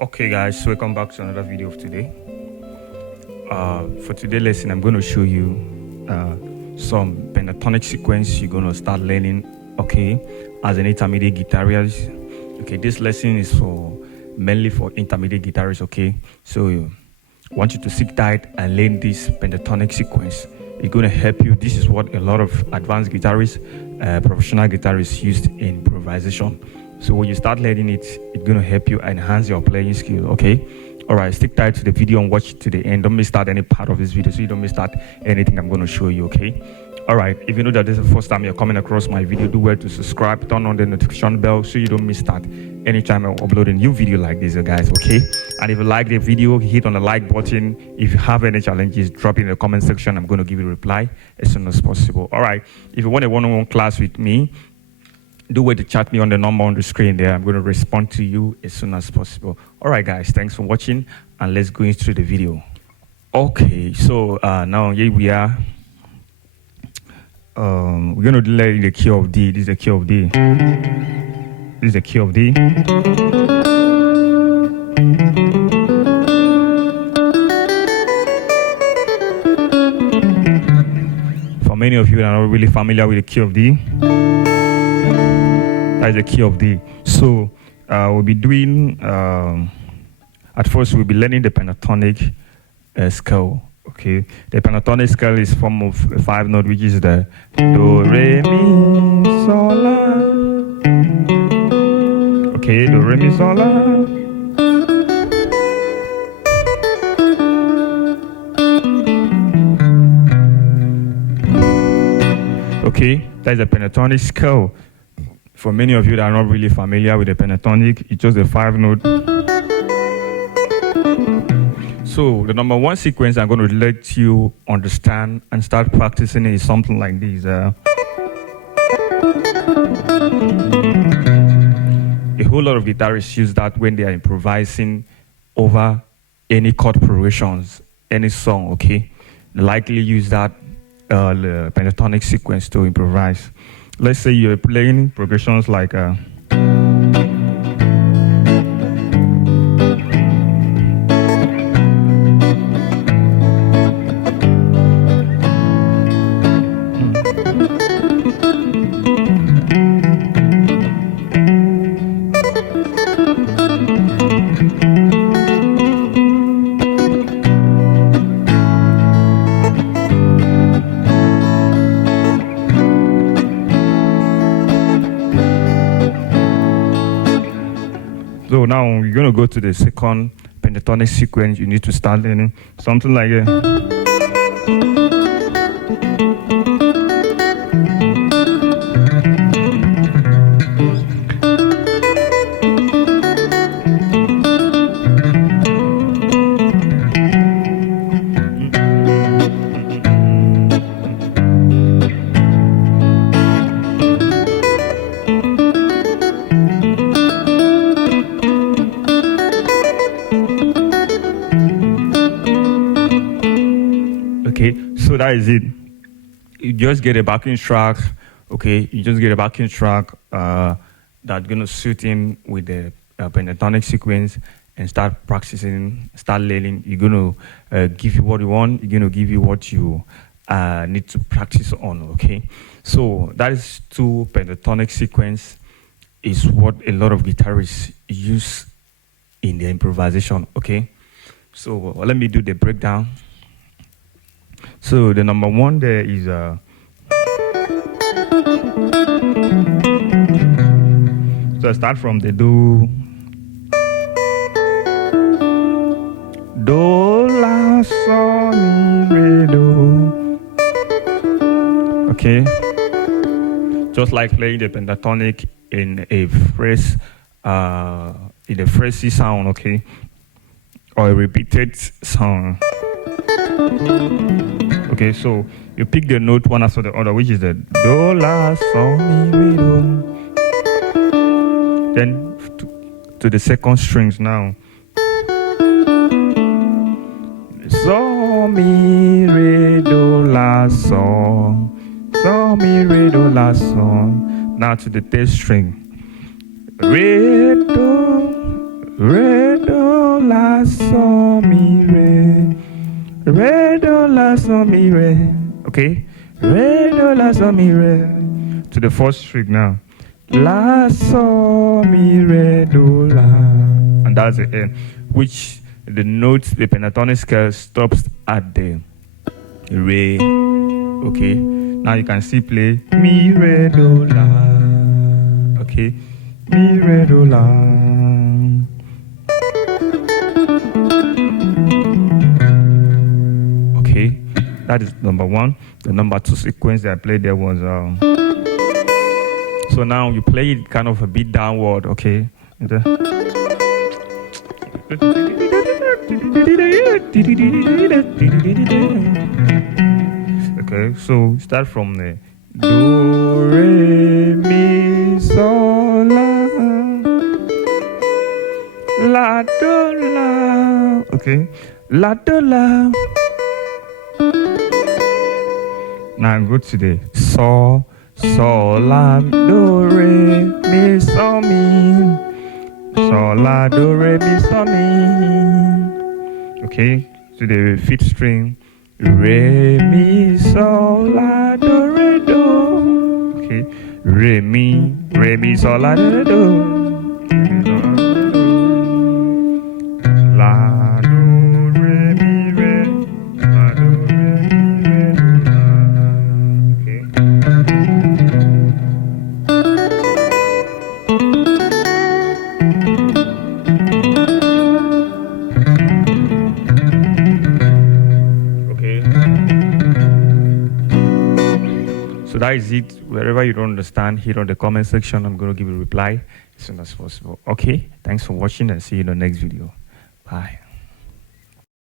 Okay guys, welcome back to another video of today. For today's lesson, I'm going to show you some pentatonic sequence you're going to start learning, okay, as an intermediate guitarist. Okay, this lesson is mainly for intermediate guitarists, okay. So I want you to sit tight and learn this pentatonic sequence. It's going to help you. This is what a lot of advanced guitarists, professional guitarists used in improvisation. So when you start learning it, it's going to help you enhance your playing skill, okay? All right, stick tight to the video and watch it to the end. Don't miss out any part of this video so you don't miss out anything I'm going to show you, okay? All right, if you know that this is the first time you're coming across my video, do well to subscribe, turn on the notification bell so you don't miss out anytime I upload a new video like this, guys, okay? And if you like the video, hit on the like button. If you have any challenges, drop it in the comment section. I'm going to give you a reply as soon as possible. All right, if you want a one-on-one class with me, do wait to chat me on the number on the screen there. I'm going to respond to you as soon as possible. All right, guys, thanks for watching, and let's go into the video. Okay, so now here we are. We're going to learn the key of D. This is the key of D. This is the key of D. For many of you that are not really familiar with the key of D, that is the key of D. So we'll be doing, at first we'll be learning the pentatonic scale, okay? The pentatonic scale is form of a 5 note, which is the Do, Re, Mi, Sol, La. Okay, Do, Re, Mi, Sol, La. Okay, that is a pentatonic scale. For many of you that are not really familiar with the pentatonic, it's just a 5 note. So the number one sequence I'm going to let you understand and start practicing is something like this. A whole lot of guitarists use that when they are improvising over any chord progressions, any song, okay? They likely use that the pentatonic sequence to improvise. Let's say you're playing progressions like so now we're going to go to the second pentatonic sequence. You need to start learning something like okay, so that is it. You just get a backing track, okay? You just get a backing track that's going to suit in with the pentatonic sequence and start practicing, start learning. You're going to give you what you want. You're going to give you what you need to practice on, okay? So that is two pentatonic sequence is what a lot of guitarists use in their improvisation, okay? So let me do the breakdown. So the number one there is so I start from the Do, La, Sol, Mi, Re, Do. Okay, just like playing the pentatonic in a phrase, in a phrasey sound, okay, or a repeated sound. Okay, so you pick the note one after the other, which is the Do, La, Sol, Mi, Re, Do. Then to the second strings now. Sol, Mi, Re, Do, La, Sol. Sol, Mi, Re, Do, La, Sol. Now to the third string. Re, Do, la, sol, mi, re. Re, do, la, sol, mi, re. Okay? Re, do, la, sol, mi, re. To the first string now. La, sol, mi, re, do, la. And that's the end. Which the note, the pentatonic scale stops at the re. Okay? Now you can still play mi, re, do, la. Okay? Mi, re, do, la. Okay? That is number one. The number two sequence that I played there was so now you play it kind of a bit downward, okay? Okay, so start from the do, re, mi, sol, la, do, la. Okay, la, do, la. Now go to the sol, sol, la, do, re, mi, sol, mi. Sol, la, do, re, mi, sol, mi. Okay, to the fifth string. Re, mi, sol, la, do, re, do. Okay, re, mi, sol, la, do, re, do. La, do, re, mi, re. La, do, re, mi, re, do, la. Okay. So that is it. Wherever you don't understand, hit on the comment section. I'm going to give you a reply as soon as possible. Okay, thanks for watching and see you in the next video. Bye.